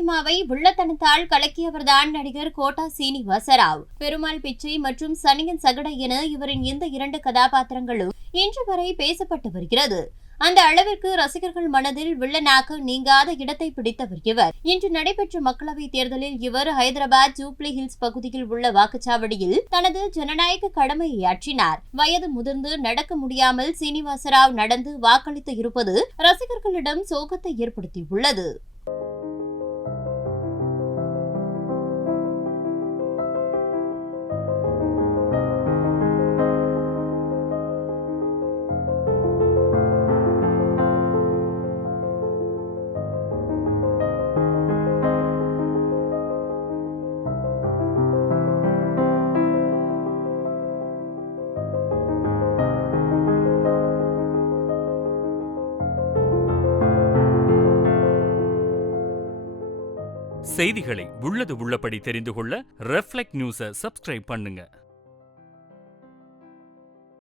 சினிமாவை உள்ளத்தனத்தால் கலக்கியவர்தான் நடிகர் கோட்டா சீனிவாசராவ். பெருமாள் பிச்சை மற்றும் சனியன் சகடை என இவரின் இந்த 2 கதாபாத்திரங்களும் இன்று வரை பேசப்பட்டு வருகிறது. அந்த அளவிற்கு ரசிகர்கள் மனதில் வில்லனாக நீங்காத இடத்தை பிடித்தவர் இவர். இன்று நடைபெற்ற மக்களவைத் தேர்தலில் இவர் ஹைதராபாத் ஜூப்ளி ஹில்ஸ் பகுதியில் உள்ள வாக்குச்சாவடியில் தனது ஜனநாயக கடமையை ஆற்றினார். வயது முதிர்ந்து நடக்க முடியாமல் சீனிவாசராவ் நடந்து வாக்களித்து இருப்பது ரசிகர்களிடம் சோகத்தை ஏற்படுத்தியுள்ளது. செய்திகளை உள்ளது உள்ளபடி தெரிந்து கொள்ள ரெஃப்ளெக்ட் நியூஸை சப்ஸ்கிரைப் பண்ணுங்க.